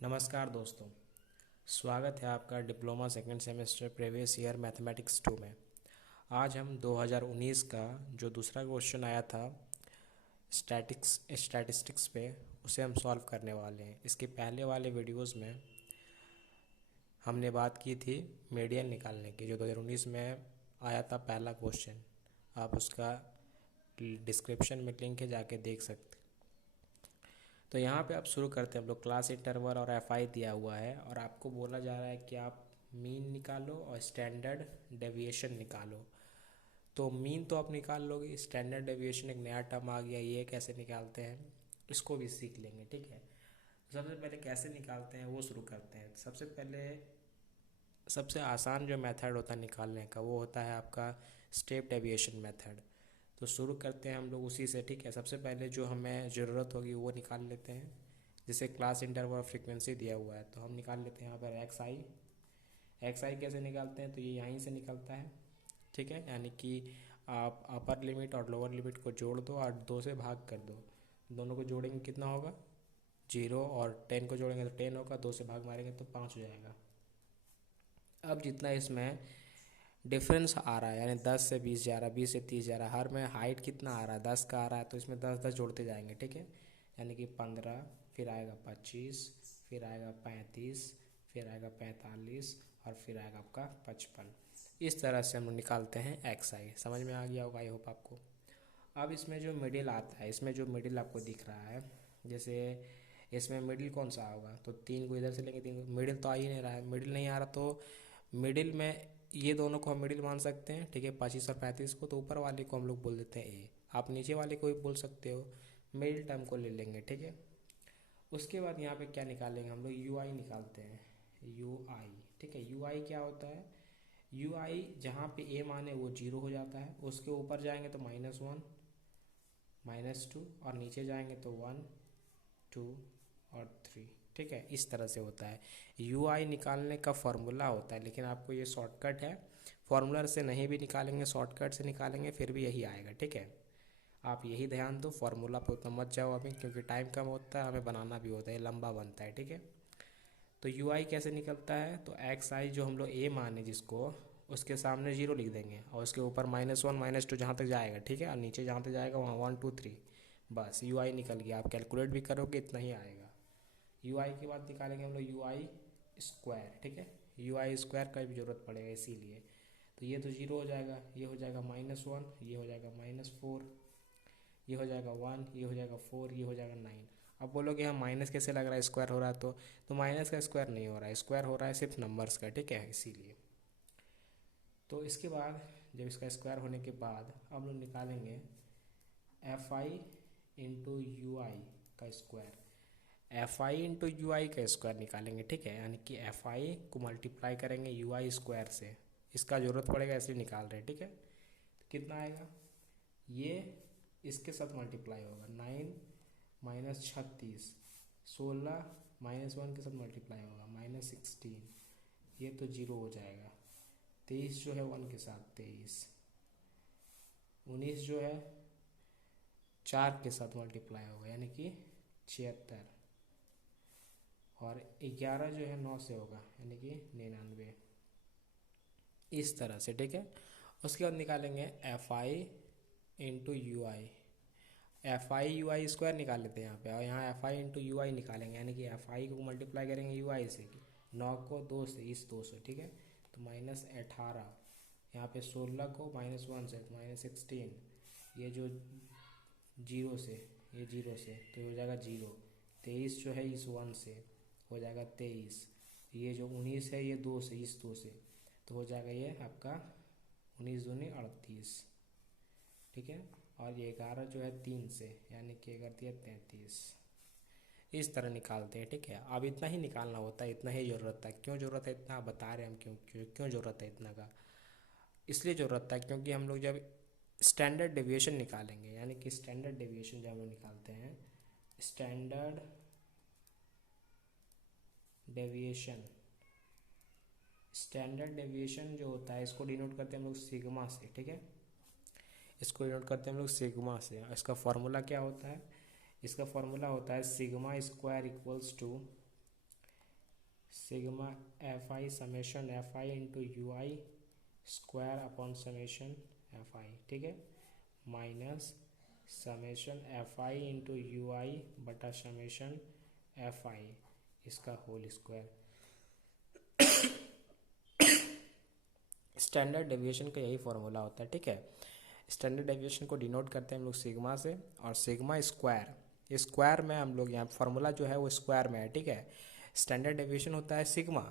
नमस्कार दोस्तों। स्वागत है आपका diploma second semester previous year mathematics 2 में। आज हम 2019 का जो दूसरा क्वेश्चन आया था स्टैटिस्टिक्स पे उसे हम सॉल्व करने वाले हैं। इसके पहले वाले वीडियोस में हमने बात की थी मीडियन निकालने की, जो 2019 में आया था पहला क्वेश्चन। आप उसका डिस्क्रिप्शन में लिंक है, जाके देख सकते। तो यहाँ पे आप शुरू करते हैं। हम लोग क्लास इंटरवल और एफआई दिया हुआ है और आपको बोला जा रहा है कि आप मीन निकालो और स्टैंडर्ड डेविएशन निकालो। तो मीन तो आप निकाल लोगे, स्टैंडर्ड डेविएशन एक नया टर्म आ गया, ये कैसे निकालते हैं इसको भी सीख लेंगे। ठीक है, तो सबसे पहले कैसे निकालते हैं वो शुरू करते हैं। सबसे पहले सबसे आसान जो मेथड होता है निकालने का वो होता है आपका स्टेप डेविएशन मेथड। तो शुरू करते हैं हम लोग उसी से। ठीक है, सबसे पहले जो हमें ज़रूरत होगी वो निकाल लेते हैं। जैसे क्लास इंटरवल फ्रीक्वेंसी दिया हुआ है तो हम निकाल लेते हैं यहाँ पर एक्स आई कैसे निकालते हैं, तो ये यहीं से निकलता है। ठीक है, यानी कि आप अपर लिमिट और लोअर लिमिट को जोड़ दो और 2 से भाग कर दो। दोनों को जोड़ेंगे कितना होगा 0, और 10 को जोड़ेंगे तो 10 होगा, 2 से भाग मारेंगे तो 5 हो जाएगा। अब जितना इसमें डिफरेंस आ रहा है, यानी 10 से 20 जा रहा है, 20 से 30 जा रहा है, हर में हाइट कितना आ रहा है 10 का आ रहा है, तो इसमें 10 10 जोड़ते जाएंगे। ठीक है, यानी कि 15, फिर आएगा 25, फिर आएगा 35, फिर आएगा 45 और फिर आएगा आपका 55। इस तरह से हम लोग निकालते हैं एक्स आई। समझ में आ गया होगा आई होप आपको। अब इसमें जो मिडिल आता है, इसमें जो मिडिल आपको दिख रहा है, जैसे इसमें मिडिल कौन सा होगा, तो 3 को इधर से लेंगे, 3 को मिडिल तो आ ही नहीं रहा है। मिडिल नहीं आ रहा तो मिडिल में ये दोनों को हम मिडिल मान सकते हैं। ठीक है, 25 और 35 को, तो ऊपर वाले को हम लोग बोल देते हैं ए। आप नीचे वाले को भी बोल सकते हो, मिडिल टर्म को ले लेंगे। ठीक है, उसके बाद यहाँ पे क्या निकालेंगे हम लोग, यू आई निकालते हैं। यू आई, ठीक है, यू आई क्या होता है, यू आई जहाँ पे ए माने वो 0 हो जाता है, उसके ऊपर जाएंगे तो -1, -2, और नीचे जाएंगे तो 1, 2 और 3। ठीक है, इस तरह से होता है। यू आई निकालने का फॉर्मूला होता है, लेकिन आपको ये शॉर्टकट है। फॉर्मूला से नहीं भी निकालेंगे, शॉर्टकट से निकालेंगे फिर भी यही आएगा। ठीक है, आप यही ध्यान दो, फॉर्मूला पे उतना मत जाओ अभी, क्योंकि टाइम कम होता है, हमें बनाना भी होता है, लंबा बनता है। ठीक है, तो यू आई कैसे निकलता है, तो एक्स आई जो हम लोग ए माने जिसको, उसके सामने 0 लिख देंगे और उसके ऊपर -1 -2 जहाँ तक जाएगा। ठीक है, और नीचे जहाँ तक जाएगा वहाँ 1 2 3, बस यू आई निकल गया। आप कैलकुलेट भी करोगे इतना ही आएगा। यू आई के बाद निकालेंगे हम लोग यू आई स्क्वायर। ठीक है, यू आई स्क्वायर का भी ज़रूरत पड़ेगा इसीलिए। तो ये तो 0 हो जाएगा, ये हो जाएगा -1, ये हो जाएगा -4, ये हो जाएगा 1, ये हो जाएगा 4, ये हो जाएगा 9। अब बोलोगे हम माइनस कैसे लग रहा है, स्क्वायर हो रहा है तो माइनस का स्क्वायर नहीं हो रहा है, स्क्वायर हो रहा है सिर्फ नंबर्स का। ठीक है, इसीलिए। तो इसके बाद जब इसका स्क्वायर होने के बाद हम लोग निकालेंगे F I into U I का square. F I into U I का स्क्वायर निकालेंगे। ठीक है, यानी कि एफ आई को मल्टीप्लाई करेंगे यू आई स्क्वायर से, इसका ज़रूरत पड़ेगा इसलिए निकाल रहे हैं। ठीक है, तो कितना आएगा, ये इसके साथ मल्टीप्लाई होगा, 9 -36, 16 -1 के साथ मल्टीप्लाई होगा, -16, ये तो 0 हो जाएगा। 23 जो है 1 के साथ 23, 19 जो है 4 के साथ मल्टीप्लाई होगा यानी कि 76, और 11 जो है 9 से होगा यानी कि 99, इस तरह से। ठीक है, उसके बाद निकालेंगे F I into U I. F I you I square निकाल लेते हैं यहाँ पे, और यहाँ एफ आई इंटू यू आई निकालेंगे, यानी कि एफ आई को मल्टीप्लाई करेंगे यू आई से, 9 को 2 से, इस 2 से। ठीक है, तो -18, यहाँ पे 16 को -1 से -16, ये जो 0 से, ये 0 से तो हो जाएगा 0। 23 जो है इस 1 से हो जाएगा 23, ये जो 19 है ये 2 से, इस 2 से, तो हो जाएगा ये आपका 19 दूनी 38। ठीक है, और ये 11 जो है 3 से, यानी कि कर दिया 33। इस तरह निकालते हैं। ठीक है, अब इतना ही निकालना होता है, इतना ही ज़रूरत है। क्यों ज़रूरत है इतना बता रहे हैं हम, क्यों क्यों क्यों ज़रूरत है इतना का, इसलिए ज़रूरत है क्योंकि हम लोग जब स्टैंडर्ड डेविएशन निकालेंगे, यानी कि स्टैंडर्ड डेविएशन जब हम लोग निकालते हैं, स्टैंडर्ड डेविएशन, स्टैंडर्ड डेविएशन जो होता है इसको डिनोट करते हैं हम लोग सिग्मा से। ठीक है, इसको डिनोट करते हैं हम लोग सिग्मा से। इसका फॉर्मूला क्या होता है, इसका फॉर्मूला होता है sigma square equals to sigma F I summation F I into U I square upon summation F I, ठीक है, minus summation F I into U I बटा समेशन एफ आई इसका होल स्क्वायर। स्टैंडर्ड डेविएशन का यही formula होता है, ठीक है। स्टैंडर्ड डेविएशन को डिनोट करते हैं हम लोग सिग्मा से, और सिग्मा स्क्वायर, स्क्वायर में हम लोग यहाँ फार्मूला जो है वो स्क्वायर में है, ठीक है। स्टैंडर्ड डेविएशन होता है सिग्मा,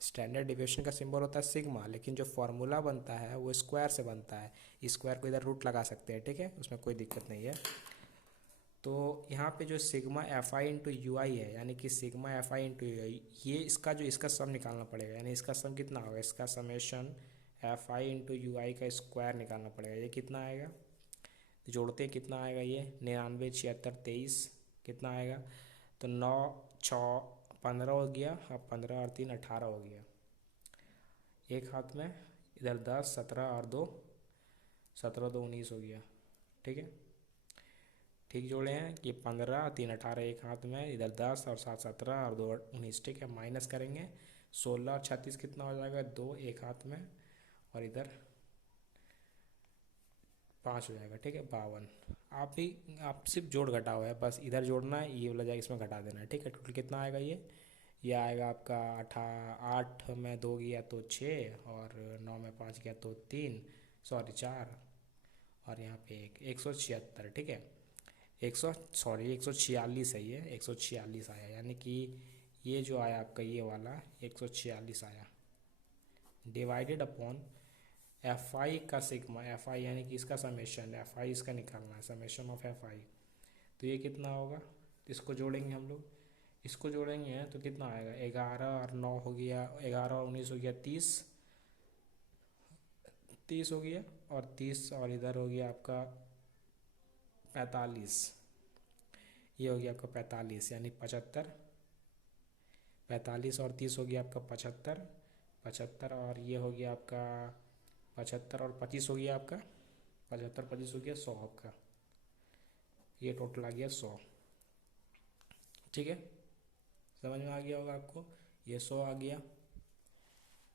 स्टैंडर्ड डेविएशन का सिंबल होता है सिग्मा, लेकिन जो फार्मूला बनता है वो स्क्वायर से बनता है। स्क्वायर को इधर रूट लगा सकते हैं, ठीक है, उसमें कोई दिक्कत नहीं है। तो यहाँ पे जो sigma F I into U I है, यानी कि sigma F I into U I, ये इसका सम निकालना पड़ेगा, यानी इसका सम कितना होगा, इसका summation F I into U I का स्क्वायर निकालना पड़ेगा। ये कितना आएगा, तो जोड़ते हैं कितना आएगा, ये 99 76 23 कितना आएगा, तो 9 6 15 हो गया, अब 15 और 3 18 हो गया। एक हाथ में इधर 10 17 और 2 17 2 19 हो गया, ठीक है। ठीक जोड़े हैं कि 15 3 18 एक हाथ में, इधर 10 और 7 17 और 2 19, ठीक है। माइनस करेंगे 16 और 36 कितना हो जाएगा, 2 एक हाथ में, और इधर 5 हो जाएगा, ठीक है, 52। आप सिर्फ जोड़ घटा हुआ है, बस इधर जोड़ना है, ये वाला जाएगा इसमें घटा देना है, ठीक है। टोटल कितना आएगा, ये आएगा आपका 8 में 2 गया तो 6, और 9 में 5 गया तो 3 सॉरी 4, और यहाँ पे 176, ठीक है। 146 है, ये 146 आया, यानी कि ये जो आया आपका ये वाला 146 आया, डिवाइडेड अपॉन एफ आई का सिग्मा, एफ आई यानी कि इसका समेशन, एफ आई इसका निकालना है, समेशन ऑफ एफ आई, तो ये कितना होगा, इसको जोड़ेंगे हम लोग, इसको जोड़ेंगे तो कितना आएगा, 11 और 9 हो गया, 11 और 19 हो गया 30 हो गया, और 30 और इधर हो गया आपका 45, ये हो गया आपका 45, यानी 75, 45 और 30 हो गया आपका 75, 75 और ये हो गया आपका 75 और 25 हो गया आपका 75 25 हो गया 100 आपका, ये टोटल आ गया 100, ठीक है। समझ में आ गया होगा आपको, ये 100 आ गया,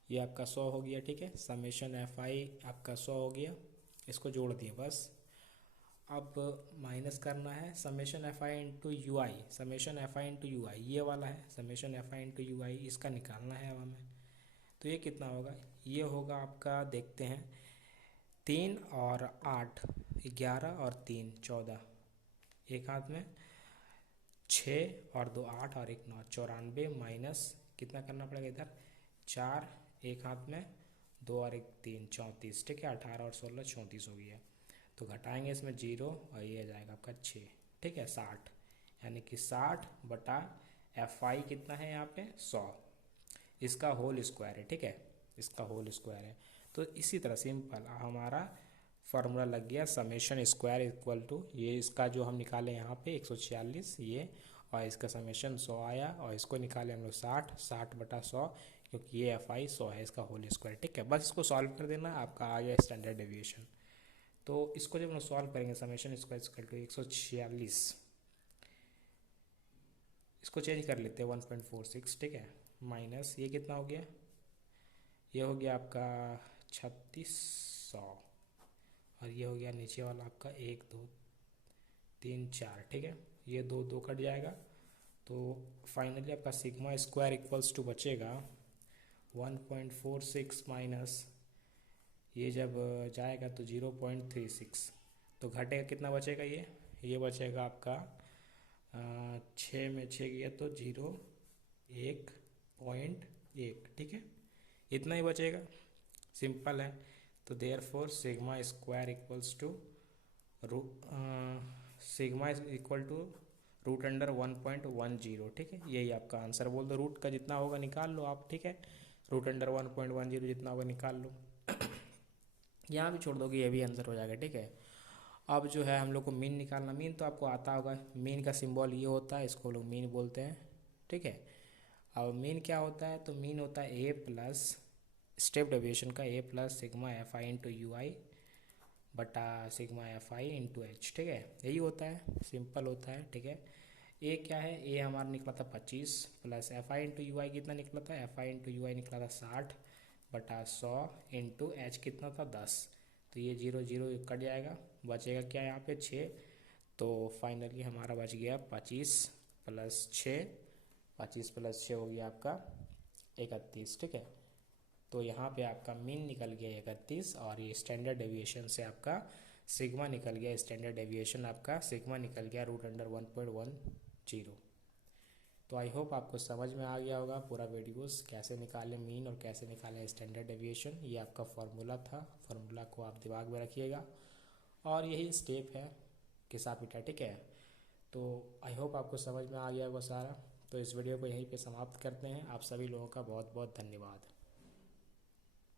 ये आपका 100 हो गया, ठीक है। समेशन एफ आई आपका 100 हो गया, इसको जोड़ दिए बस। अब माइनस करना है summation F I into U I, summation F I into U I ये वाला है, summation F I into U I इसका निकालना है अब हमें। तो ये कितना होगा, ये होगा आपका, देखते हैं, 3 और 8 11 और 3 14, एक हाथ में 6 और 2 8 और 1 9, 94 माइनस कितना करना पड़ेगा इधर 4, एक हाथ में 2 और 1 3 34, ठीक है। 18 और 16 34 हो गया, तो घटाएंगे इसमें 0 और ये आ जाएगा आपका 6, ठीक है, 60, यानी कि 60 बटा एफ आई कितना है यहाँ पे 100, इसका होल स्क्वायर है, ठीक है, इसका होल स्क्वायर है। तो इसी तरह सिंपल हमारा फार्मूला लग गया, समेशन स्क्वायर इक्वल टू ये इसका जो हम निकाले यहाँ पे 146 ये, और इसका समेशन 100 आया, और इसको निकाले हम लोग 60 बटा 100, क्योंकि ये एफ आई 100 है, इसका होल स्क्वायर, ठीक है। बस इसको सॉल्व कर देना, आपका आ गया स्टैंडर्ड डेविएशन। तो इसको जब हम सॉल्व करेंगे समेशन स्क्वायर इक्वल टू 146, इसको चेंज कर लेते हैं 1.46, ठीक है, माइनस ये कितना हो गया, ये हो गया आपका 3600, और ये हो गया नीचे वाला आपका 1 2 3 4, ठीक है, ये 2 2 कट जाएगा, तो फाइनली आपका सिग्मा स्क्वायर इक्वल्स टू बचेगा 1.46 माइनस ये जब जाएगा तो 0.36, तो घटेगा कितना बचेगा, ये बचेगा आपका 6 में 6 गया तो 0.1, ठीक है, इतना ही बचेगा, सिंपल है। तो therefore sigma square equals to sigma equal to root under 1.10, ठीक है, यही आपका आंसर बोल दो, रूट का जितना होगा निकाल लो आप, ठीक है, रूट अंडर 1.10 जितना होगा निकाल लो, यहाँ भी छोड़ दोगे ये भी आंसर हो जाएगा, ठीक है। अब जो है हम लोग को मीन निकालना, मीन तो आपको आता होगा, मीन का सिंबल ये होता है, इसको लोग मीन बोलते हैं, ठीक है। अब मीन क्या होता है, तो मीन होता है ए प्लस स्टेप डेविएशन का A plus sigma F I into U I बटा sigma F I into H, ठीक है, यही होता है, सिंपल होता है, ठीक है। ए क्या है, ए हमारा निकला था 25 plus F I into U I कितना निकला था, F I into U I निकला था 60/100 इंटू एच कितना था 10। तो ये 0 0 कट जाएगा, बचेगा क्या यहाँ पे 6। तो फाइनली हमारा बच गया 25 + 6, 25 + 6 हो गया आपका 31, ठीक है। तो यहाँ पे आपका मीन निकल गया 31 और ये स्टैंडर्ड डेविएशन से आपका सिग्मा निकल गया, स्टैंडर्ड डेविएशन आपका सिग्मा निकल गया √1.10। तो आई होप आपको समझ में आ गया होगा पूरा वीडियोस कैसे निकालें मीन और कैसे निकालें स्टैंडर्ड डेविएशन। ये आपका फार्मूला था, फार्मूला को आप दिमाग में रखिएगा और यही स्टेप है किसा पिटा, ठीक है। तो आई होप आपको समझ में आ गया होगा सारा। तो इस वीडियो को यहीं पे समाप्त करते हैं। आप सभी लोगों का बहुत बहुत धन्यवाद।